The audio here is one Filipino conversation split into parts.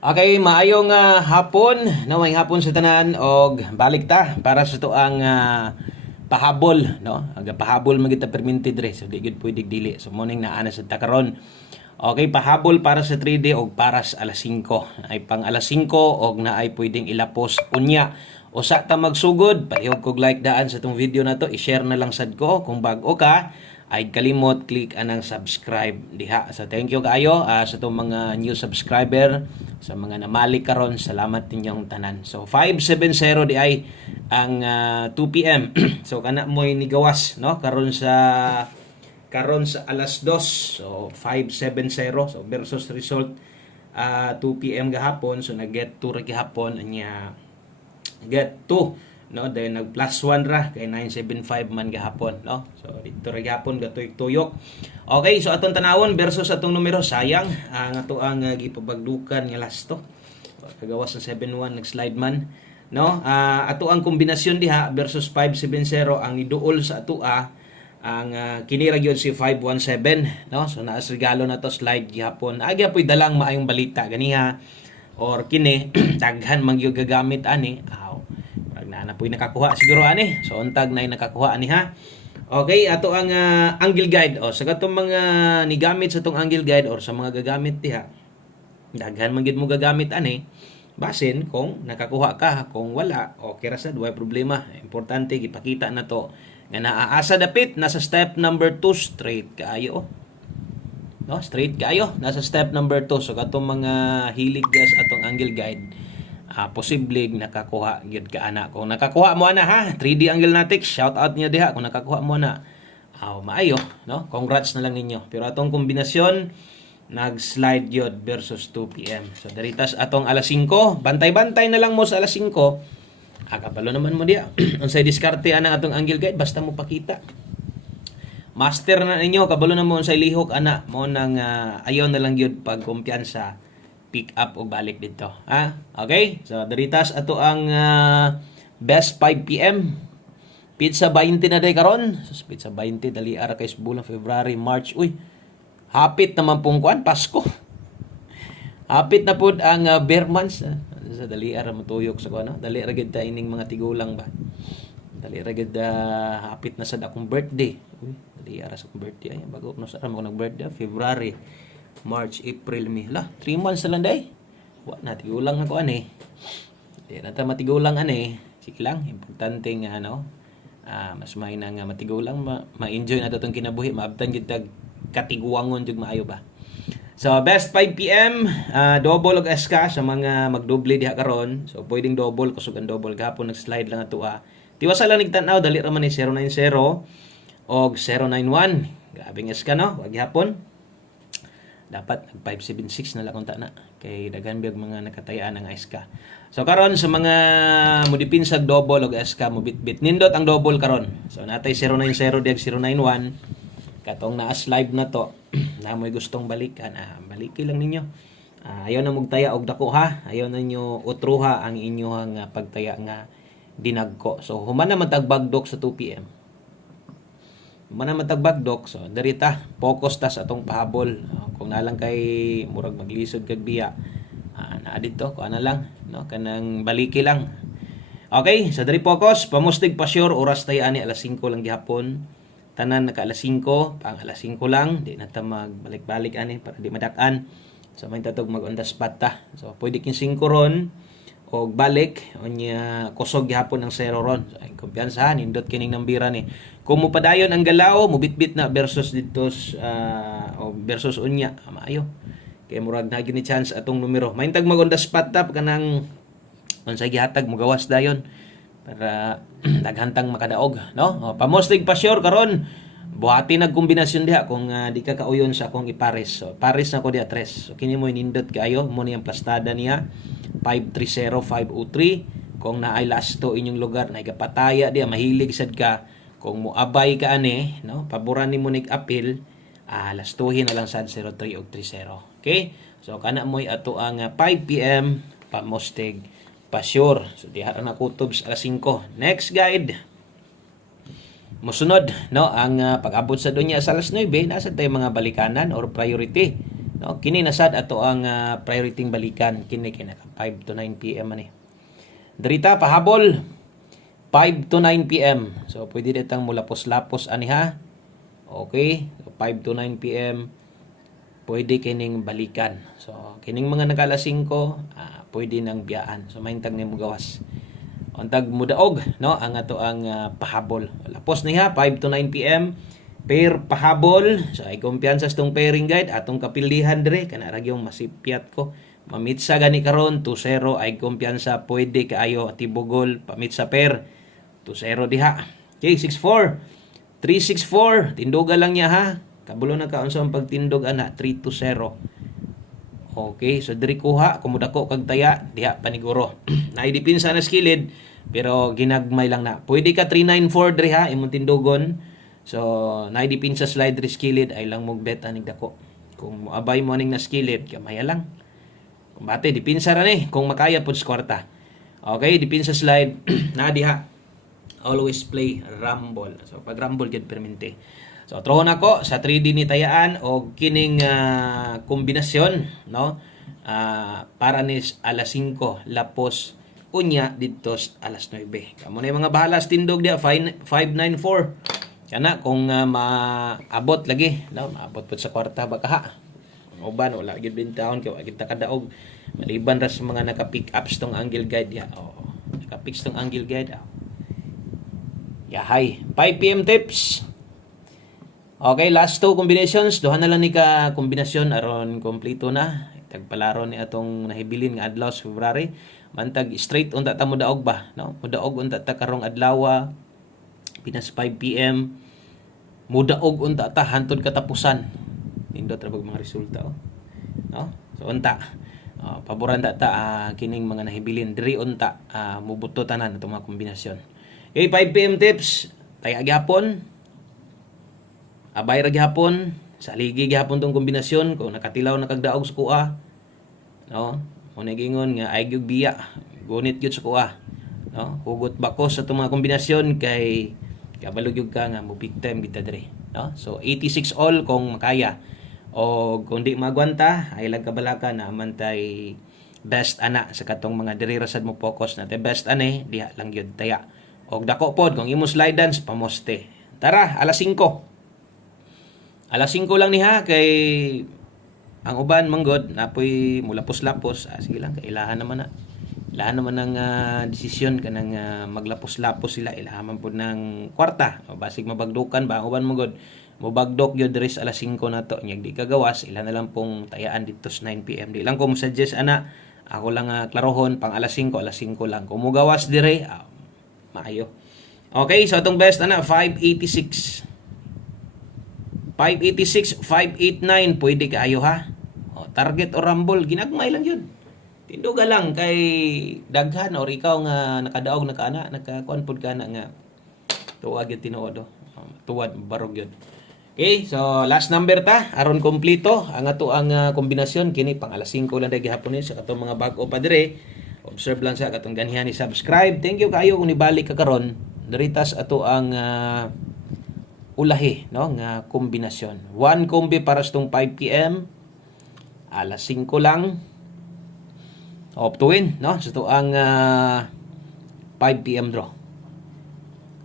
Okay, maayong hapon, no, may hapon sa tanan og balik ta para sa to ang pahabol, no? Aga pahabol magita perminted re, so di gid pwede dili. So morning na ana sa ta karon. Okay, pahabol para sa 3D og para sa alas 5. Ay pang alas 5 og naay pwedeng ilapos unya. Usa ta magsugod, palihog kog like daan sa tong video na to, i-share na lang sad ko kung bag-o ka ay kalimot click anang subscribe diha. So thank you kaayo sa tong mga new subscriber, sa mga namali karon, salamat ninyong tanan. So 570 di ay ang 2 PM. So kana moy ni gawas, no, karon sa alas 2. So 570 so versus result 2 PM gahapon, so nag-get 2 ra gihapon anya get 2, no, then nag plus 1 ra kay 975 man gahapon, no. So dito ra gihapon gatoy-tuyok. Okay, so atong tanawon versus atong numero, sayang ang ato ang gipabagdukan nga last to. So, kagawas ng 71 nag-slide man, no. Ato ang kombinasyon diha versus 570 ang iduol sa ato ang kinira gyud si 517, no. So naas regalo na to slide gihapon. Agi apoy dalang maayong balita ganiha or kini daghan man gyud gagamit ani. Na po'y nakakuha siguro ani. So untag na nakakuha ani ha. Okay, ato ang angle guide. O sa katong mga nigamit sa tong angle guide or sa mga gagamit diha, daghan man gid mo gagamit ani. Basin kung nakakuha ka, kung wala, okay ra sad, way problema. Importante gipakita na to nga naaasa dapit nasa step number 2 straight kaayo. No, straight kaayo nasa step number 2. So katong mga hilig gas atong angle guide, posible nakakuha gyud ka ana. Kung nakakuha mo ana ha, 3D angle natik, shout out niya diha kung nakakuha mo na. Maayo, no? Congrats na lang ninyo. Pero atong kombinasyon nag-slide gyud versus 2 PM. So daritas atong alas 5, bantay-bantay na lang mo sa alas 5. Kabalo naman mo diha. Unsay diskarte ana atong angle guide, basta mo pakita. Master na ninyo, kabalo na mo unsay lihok ana, mo nang ayaw na lang gyud pag kumpiyansa pick up o balik dito. Okay? So, daritas ato ang best 5 PM. Pizza 20 na day karon. So, pizza 20, dali ara kay bulan February, March. Uy, hapit naman pong kuan, Pasko. Hapit na pud ang bare months. Sa dali ara matuyok sa kuan, no? Dali ra gid ta ining mga tigulang ba. Dali ra gid hapit na sad akong birthday. Uy, dali ara sa akong birthday. Ay, bago no sa mo nag-birthday, February, March, April, May. 3 months na lang day. Wa na tigulang ako ani. Di na ta matigulang ani. Sige lang, importante nga mas may na nga matigulang, ma-enjoy na tong kinabuhi, maabtan gid tag katiguangon jud maayo ba. So best 5 PM, double og SK sa mga magdoble diha karon. So pwedeng double, kusog ang double gahapon nag-slide lang ato Tiwasa lang nigtan-aw, dali ra man ni 090 og 091. Grabing SK, no? Wag gihapon. Dapat 576 na lang unta na kay daghan biag mga nakatayaan ng SK. So karon sa mga modepinsag double og SK mo bitbit nindot ang double karon. So natay 090 diag 091 katong naas live na to. Na mo'y gustong balikan, baliki lang ninyo. Ayaw na mugtaya og dako ha. Ayaw na nyo utruha ang inyong pagtaya nga dinagko. So human na matagbagdok sa 2 PM. Mana matagbagdok, so darita focus ta sa atong pahabol. Kung nalang kay murag maglisod kag biya, naa dito ko ana lang, no, kanang baliki lang. Okay, so dari focus, pamustig pa sure oras tay ani alas 5 lang gihapon. Tanan naka alas 5, pang alas 5 lang, di na ta magbalik-balik ani para di madakan. So may tatog mag on the spot ta. So pwede kin 5 ron og balik unya kusog gihapon ng 0 ron. So, ay kumpiyansa nindot kining nambira ni. Kung mo padayon ang galaw, mo bitbit na versus dito o versus unya, maayo. Kay murag na gyud ni chance atong numero. Maintag mag on the spot tap kanang unsay gihatag mo gawas dayon para daghantang makadaog, no? Pamostig pa sure karon. Buhati nagkombinasyon diha kung di ka kauyon sa akong ipares. So pares na ko diha 3. So kini mo nindot kaayo mo ni ang plastada niya 530 503. Kung naay lasto inyong lugar na ikapataya diha, mahilig sad ka, kung moabay ka ani, no, paboran nimo nig appeal, lastuhin na lang sad 03 ug 30. Okay? So kana moy ato ang 5 PM pamostig pa sure. So diha na kutob sa alas 5. Next guide. Mosunod, no, ang pag-abot sa dunya sa alas 9, nasa tayo mga balikanan or priority. No, kini nasad ato ang priority balikan kini 5 to 9 PM ani. Dirita pahabol 5 to 9 PM. So pwede ditang mulapos-lapos ani ha. Okay, so 5 to 9 PM pwede kining balikan. So kining mga nag-alas 5 pwede nang biyaan. So mahintag nimo gawas. Untag mudaog no ang ato ang pahabol. Lapos niha 5 to 9 PM pair pahabol. So ay kumpiyansa sa tong pairing guide atong kapilihan dire kana ra gyung masipyat ko. Mamitsa gani karon 2-0 ay kumpiyansa pwede kaayo tibugol pamitsa pair 2-0 diha. Okay, 6-4. 3-6-4 tinduga lang niya ha. Kabulo na kaunsa ang pagtindog ana 3-0. Okay, so diri kuha kumudako kag taya diha paniguro. Naay depensa na skilled pero ginagmay lang na. Pwede ka 3-9-4 diri ha imong tindugon. So naay depensa slide diri skilled ay lang mogbet aning dako. Kung moabay mo aning na skilled kamaya lang. Kung bate depensa ra ni kung makaya pud sa kwarta. Okay, depensa slide na diha. Always play rumble. So pag rumble gid permente. So trohon ako sa 3D ni tayaan og kining kombinasyon no para ni alas 5 lapos unya didto alas 9. Kamo na mga bahala sa tindog dia 594. Kana kung maabot lagi no maabot pud sa kwarta baka ha. Uban wala gid bintahon kay wa kita kadaog maliban ra sa mga naka-pick ups tong angle guide ya. Naka-pick tong angle guide. Yahay 5 PM tips. Okay, last two combinations. Duha na lang ni ka kombinasyon aron kompleto na. Tagpalaro ni atong nahibilin nga adlaw sa February. Mantag straight unta ta mudaog ba, no? Mudaog unta ta karong adlaw pinas 5 PM. Mudaog unta ta hantod katapusan. Nindot ra mga resulta no? So unta paboran ta kining mga nahibilin diri unta mubuto tanan atong mga kombinasyon. Okay, 5 PM tips. Taya gyapon. Abay ra gyapon, saligi gyapon tong kombinasyon kung nakatilaw na kagdaog sa kuha. No? Mo gingon nga ay gyud biya, gunit gyud sa kuha. No? Hugot bakos sa itong mga kombinasyon kay kabalo gyud ka nga mo big time kita dire. No? So 86 all kung makaya. O kung di magwanta, ay lang kabalaka na amantay best ana sa katong mga diri rasad mo focus na te best ane diha lang gyud taya. Og dako pod kung imo slide dance pamoste. Tara, alas 5. Alas 5 lang niha kay ang uban manggod napoy mulapos-lapos. Sige lang kailangan naman na. Ilahan naman ng desisyon kanang maglapos-lapos sila ilahan pod ng kwarta. O basig mabagdukan ba ang uban manggod mobagdok gyud diri alas 5 nato nya di kagawas ila na lang pong tayaan dito sa 9 PM. Di lang ko mo suggest ana ako lang klarohon pang alas 5 lang. Kung mo gawas dire maayo. Okay, so atong best ana 586. 586, 589 pwede kaayo ha. Target o rumble ginagmay lang yun. Tinduga lang kay daghan or ikaw nga nakadaog nakakuan pud kana nga tuwag gyud tinuod tuwad barog yun. Okay, so last number ta aron kompleto ang ato ang kombinasyon kini pang alas 5 lang dai gihapon ni sa atong mga bag-o pa dire. Observe lang sa katong ganhihan ni subscribe. Thank you kaayo kung nibalik ka karon. Diritas ato ang ulahi no nga kombinasyon. One kombi para sa 5 PM. Alas 5 lang. Up to win no sa to ang 5 PM draw.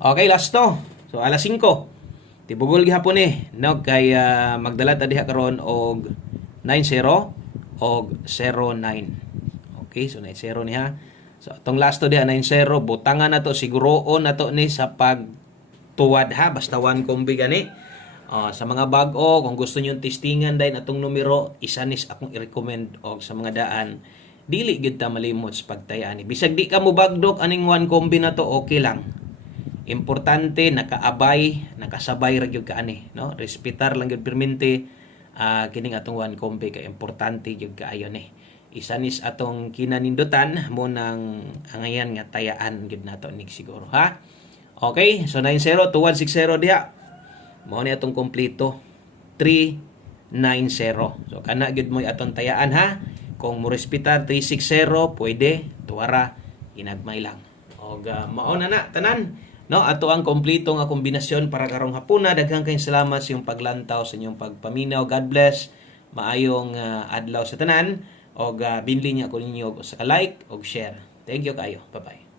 Okay, last to. So alas 5. Tibugol gihapon no kay magdala ta diha karon og 90 og 09. Okay, so 90 niha. So atong last to diha 90 butangan nato siguroon nato ni sa pagtuwad ha basta one kombi gani. Sa mga bag-o kung gusto niyo testingan dahil atong numero isa nis akong i-recommend og sa mga daan dili gid ta malimot sa pagtayani. Bisag di ka mo bagdok aning one kombi na to okay lang. Importante nakaabay, nakasabay ra gyud ka ani, no? Respetar lang gyud permente kining atong one kombi kay importante gyud kaayo ni. Isa nis atong kinanindutan mo nang angayan nga tayaan gyud nato nig siguro ha. Okay, so 90 2160 diha. Mao ni atong kompleto 390. So kana gyud mo atong tayaan ha. Kung mo respetar 360 pwede tuwara inagmay lang. Og mao na tanan no ato ang kompleto nga kombinasyon para karong hapuna. Daghang kayong salamat sa inyong paglantaw sa inyong pagpaminaw. God bless. maayong adlaw sa tanan og binli niya ko ninyo sa like og share. Thank you kayo. Bye-bye.